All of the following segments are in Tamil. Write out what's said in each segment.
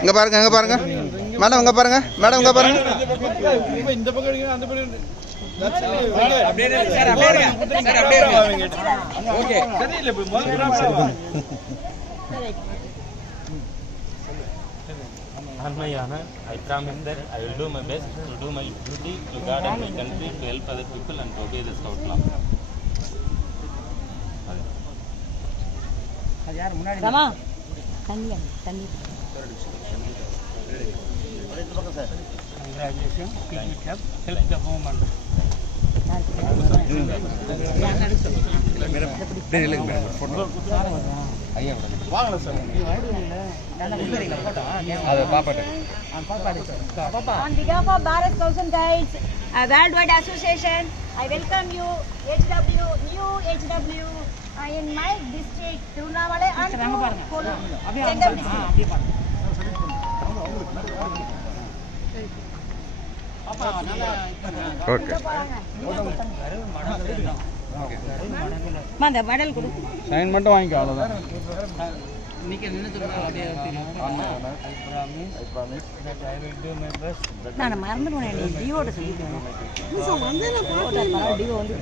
இங்க பாருங்க இங்க பாருங்க மேடம் இங்க பாருங்க மேடம் இங்க பாருங்க இந்த பக்கம் அந்த பக்கம் I promise that I will do my best to do my duty to guard and my country, to help other people and to obey the scout law. Rama, thank you. Congratulations, keep it up, help the home and On behalf of Bharat Scouts and Guides, a worldwide association, I welcome you, HW, new HW, in my district, Tirunelveli and Kollam district. அந்த மெடல் கொடு சைன் மட்டும் வாங்கிக்கோ அவ்வளவுதான் இன்னைக்கு என்ன சொல்றாங்க அப்படியே I promise that I will do my best நான் மறந்துடுவேன் நீ டிவோட சொல்லிடுவேன் நான் வந்து நான் பாத்தேன் டிவோ வந்து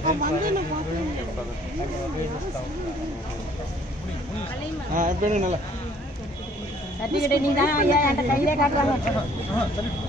நான் பாத்தேன் எப்படி நல்லா சர்டிபிகேட் நீ தான் ஐயா என்கிட்ட கையிலே காட்டுறாங்க